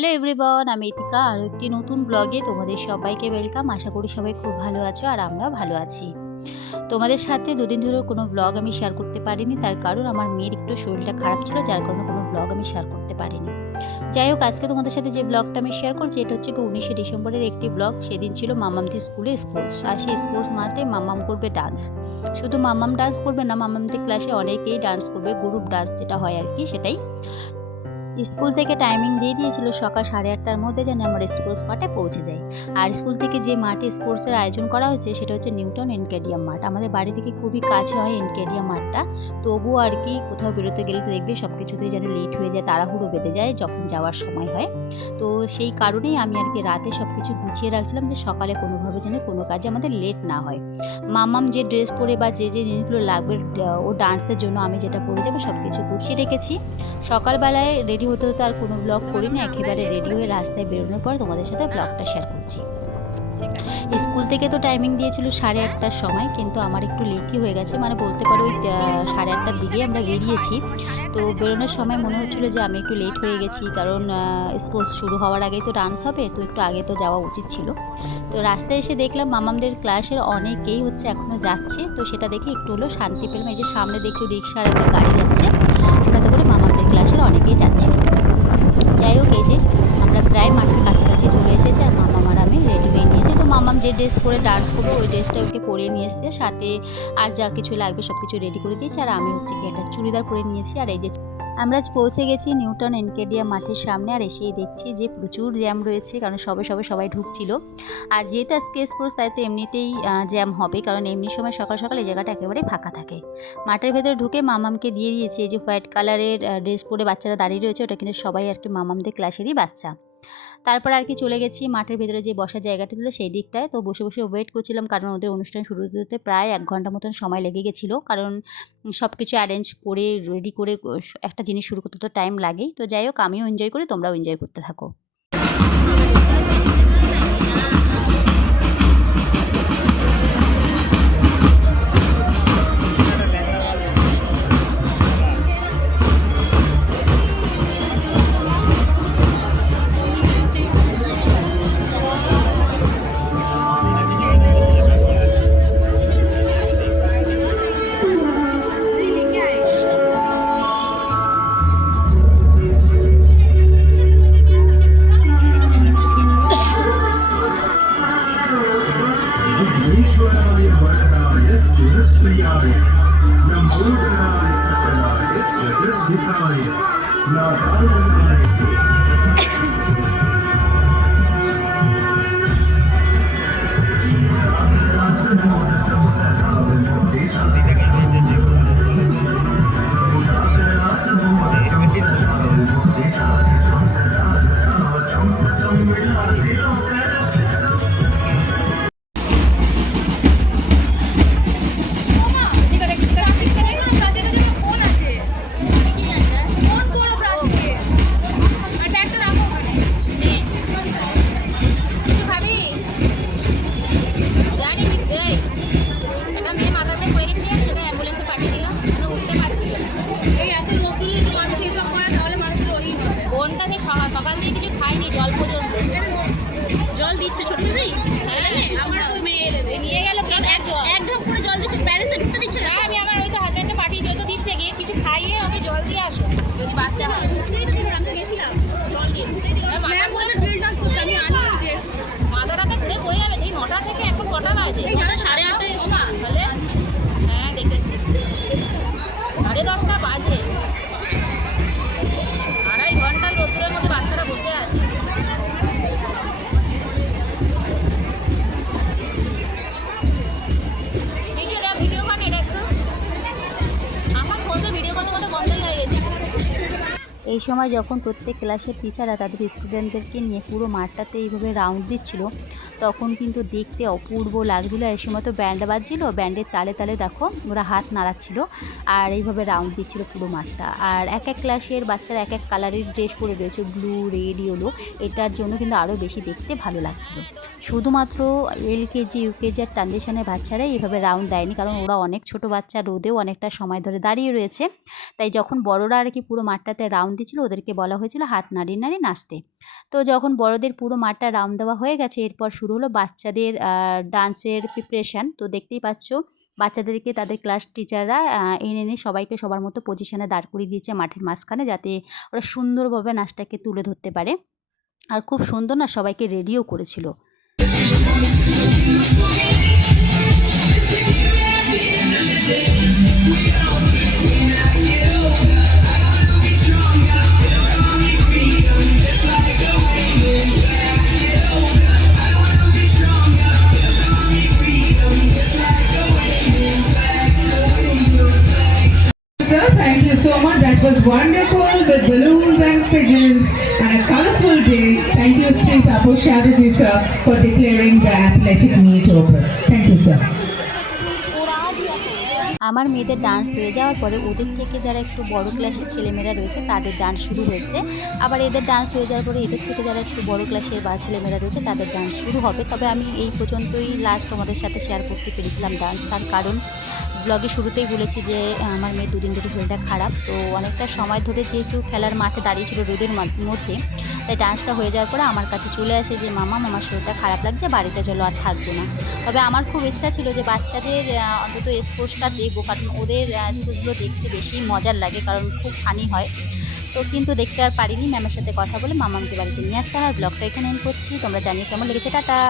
Hello everyone, আমি ইতিকা আর একটি নতুন ব্লগে তোমাদের সবাইকে ওয়েলকাম। আশা করি সবাই খুব ভালো আছো আর আমরাও ভালো আছি। তোমাদের সাথে দুদিন ধরে কোনো ব্লগ আমি শেয়ার করতে পারিনি, তার কারণ আমার মেয়ের একটু শরীরটা খারাপ ছিল, যার কারণে কোনো ব্লগ আমি শেয়ার করতে পারিনি। যাই হোক, আজকে তোমাদের সাথে যে ব্লগটা আমি শেয়ার করছি এটা হচ্ছে 19শে ডিসেম্বরের একটি ব্লগ। সেদিন ছিল মামামদের স্কুলে স্পোর্টস, আর সেই স্পোর্টস মাঠে মামাম করবে ডান্স। শুধু মামাম ডান্স করবে না, মামামদের ক্লাসে অনেকেই ডান্স করবে, গ্রুপ ডান্স যেটা হয় আর কি, সেটাই। স্কুল থেকে টাইমিং দিয়ে দিয়েছিল সকাল 8:30টার মধ্যে যেন আমরা স্পোর্টস মাঠে পৌঁছে যাই। আর স্কুল থেকে যে মাঠে স্পোর্টসের আয়োজন করা হচ্ছে সেটা হচ্ছে নিউটন এনকেডিয়াম মাঠ। আমাদের বাড়ি থেকে খুবই কাছে হয় এনকেডিয়াম মাঠটা, তবুও আর কি কোথাও বেরোতে গেলে তো দেখবে সব কিছুতেই যেন লেট হয়ে যায়, তাড়াহুড়ো বেঁধে যায় যখন যাওয়ার সময় হয়। তো সেই কারণেই আমি আর কি রাতে সব কিছু গুছিয়ে রাখছিলাম যে সকালে কোনোভাবে যেন কোনো কাজে আমাদের লেট না হয়। মাম্মাম যে ড্রেস পরে বা যে যে জিনিসগুলো লাগবে ও ডান্সের জন্য আমি যেটা পরে যাবো সব কিছু গুছিয়ে রেখেছি। সকালবেলায় রেডি হতে হতে আর কোনো ব্লগ করিনি, একেবারে রেডি হয়ে রাস্তায় বেরোনোর পর তোমাদের সাথে ব্লগটা শেয়ার করছি। স্কুল থেকে তো টাইমিং দিয়েছিল 8:30টার সময়, কিন্তু আমার একটু লেটই হয়ে গেছে, মানে বলতে পারো ওই 8:30টার দিকে আমরা বেরিয়েছি। তো বেরোনোর সময় মনে হচ্ছিলো যে আমি একটু লেট হয়ে গেছি, কারণ স্পোর্টস শুরু হওয়ার আগেই তো ডান্স হবে, তো একটু আগে তো যাওয়া উচিত ছিল। তো রাস্তায় এসে দেখলাম মামামদের ক্লাসের অনেকেই হচ্ছে এখনও যাচ্ছে, তো সেটা দেখে একটু হলেও শান্তি পেলাম। এই যে সামনে দেখছো রিক্সার একটা গাড়ি যাচ্ছে, ওটাতে করে মামামদের ক্লাসের অনেকেই যাচ্ছিল। যাই হোক, এই যে আমরা প্রায় মাঠের কাছাকাছি চলে এসেছি, আর মামাম আর আমি রেডি হয়ে নিয়েছি। তো মামাম যে ড্রেস পরে ডান্স করবো ওই ড্রেসটা ওকে পরিয়ে নিয়ে এসছে, সাথে আর যা কিছু লাগবে সব কিছু রেডি করে দিয়েছি। আর আমি হচ্ছে কি একটা চুড়িদার পরে নিয়েছি। আর এই যে আমরা পৌঁছে গেছি নিউটন এনকেডিয়া মাঠের সামনে, আর এসেই দেখছি যে প্রচুর জ্যাম রয়েছে, কারণ সবাই ঢুকছিল। আর যেহেতু আজকে স্পোর্টস, তাই তো এমনিতেই জ্যাম হবে, কারণ এমনি সময় সকাল সকাল এই জায়গাটা একেবারেই ফাঁকা থাকে। মাঠের ভেতরে ঢুকে মামামকে দিয়ে দিয়েছে এই যে হোয়াইট কালারের ড্রেস পরে বাচ্চারা দাঁড়িয়ে রয়েছে, ওটা কিন্তু সবাই আর কি মামামদের ক্লাসেরই বাচ্চা। তারপর আর কি চলে গেছি মাঠের ভেতরে যে বসার জায়গাটা ছিল সেই দিকটায়। তো বসে বসে ওয়েট করছিলাম, কারণ ওদের অনুষ্ঠান শুরু হতে প্রায় 1 ঘন্টা মতন সময় লেগে গেছিলো, কারণ সব কিছু অ্যারেঞ্জ করে রেডি করে একটা জিনিস শুরু করতে তো টাইম লাগেই। তো যাই হোক, আমিও এনজয় করি, তোমরাও এনজয় করতে থাকো। সকাল দিয়ে কিছু খাইনি, জল পর্যন্ত জল দিচ্ছে ছোট দিদি। হ্যাঁ, আমার মেয়ে নিয়ে গেল এক ঢোক করে জল দিচ্ছে, প্যারেন্টস ঢুকতে দিচ্ছে না। আমি আমার ওই তো হাজবেন্ডকে পাঠিয়ে যেহেতু দিচ্ছে, গিয়ে কিছু খাইয়ে ওকে জল দিয়ে আসো যদি বাচ্চা হয়। আমি গেছিলাম জল দিয়ে মাথাটাতে ঘুরে পড়ে যাবে। সেই 9টা থেকে এখন কটা বাজে? 8:30 তাহলে হ্যাঁ দেখেছি 10:30 বাজে। 2.5 ঘন্টা রোদ্রের মধ্যে বাচ্চারা বসে আছে। ভিডিও কর এটা একটু, আমার ফোন তো ভিডিও করতে করতে বন্ধই হয়ে গেছে। এই সময় যখন প্রত্যেক ক্লাসের টিচাররা তাদের স্টুডেন্টদেরকে নিয়ে পুরো মাঠটাতে এইভাবে রাউন্ড দিচ্ছিল, তখন কিন্তু দেখতে অপূর্ব লাগছিলো। এই সময় তো ব্যান্ড বাজছিল, ব্যান্ডের তালে তালে দেখো ওরা হাত নাড়াচ্ছিল আর এইভাবে রাউন্ড দিচ্ছিল পুরো মাঠটা। আর এক এক ক্লাসের বাচ্চারা এক এক কালারের ড্রেস পরে রয়েছে, ব্লু, রেড, ইয়েলো, এটার জন্য কিন্তু আরও বেশি দেখতে ভালো লাগছিল। শুধুমাত্র LKG, UKG আর ট্রানজিশনের বাচ্চারাই এইভাবে রাউন্ড দেয়নি, কারণ ওরা অনেক ছোট বাচ্চা, রোদেও অনেকটা সময় ধরে দাঁড়িয়ে রয়েছে। তাই যখন বড়রা আর কি পুরো মাঠটাতে রাউন্ড দিচ্ছিল ওদেরকে বলা হয়েছিল হাত নাড়িয়ে নাড়িয়ে নাচতে। তো যখন বড়দের পুরো মাঠটা রাউন্ড দেওয়া হয়ে গেছে এরপর শুরু হলো বাচ্চাদের ডান্সের প্রিপারেশান। তো দেখতেই পাচ্ছ বাচ্চাদেরকে তাদের ক্লাস টিচাররা এনে এনে সবাইকে সবার মতো পজিশানে দাঁড় করিয়ে দিয়েছে মাঠের মাঝখানে, যাতে ওরা সুন্দরভাবে নাচটাকে তুলে ধরতে পারে। আর খুব সুন্দর না সবাইকে রেডিও করেছিল। Sir, thank you so much. That was wonderful with balloons and pigeons and a colorful day. Thank you, Sri Tapo Chatterjee, sir, for declaring the athletic meet open. Thank you, sir. আমার মেয়েদের dance হয়ে যাওয়ার পরে ওদের থেকে যারা একটু বড় ক্লাসের ছেলেমেয়েরা রয়েছে তাদের ডান্স শুরু হয়েছে। আবার এদের ডান্স হয়ে যাওয়ার পরে এদের থেকে যারা একটু বড় ক্লাসের বা ছেলেমেয়েরা রয়েছে তাদের ডান্স শুরু হবে। তবে আমি এই পর্যন্তই লাস্ট তোমাদের সাথে শেয়ার করতে পেরেছিলাম ডান্স, তার কারণ ব্লগের শুরুতেই বলেছি যে আমার মেয়ের দুদিন ধরে শরীরটা খারাপ। তো অনেকটা সময় ধরে যেহেতু খেলার মাঠে দাঁড়িয়েছিল রোদের মধ্যে, তাই ডান্সটা হয়ে যাওয়ার পরে আমার কাছে চলে আসে যে মামা আমার শরীরটা খারাপ লাগছে, বাড়িতে চলো আর থাকবো না। তবে আমার খুব ইচ্ছা ছিল যে বাচ্চাদের অন্তত স্পোর্টসটা দেখবো, কারণ ওদের স্পোর্টসগুলো দেখতে বেশি মজার লাগে, কারণ খুব ফানি হয়। তো কিন্তু দেখতে আর পারিনি, ম্যামের সাথে কথা বলে মামাকে বাড়িতে নিয়ে আসতে হয়। ব্লগটা এখানে এন্ড করছি, তোমরা জানিয়ে কেমন লেগেছে। টাটা।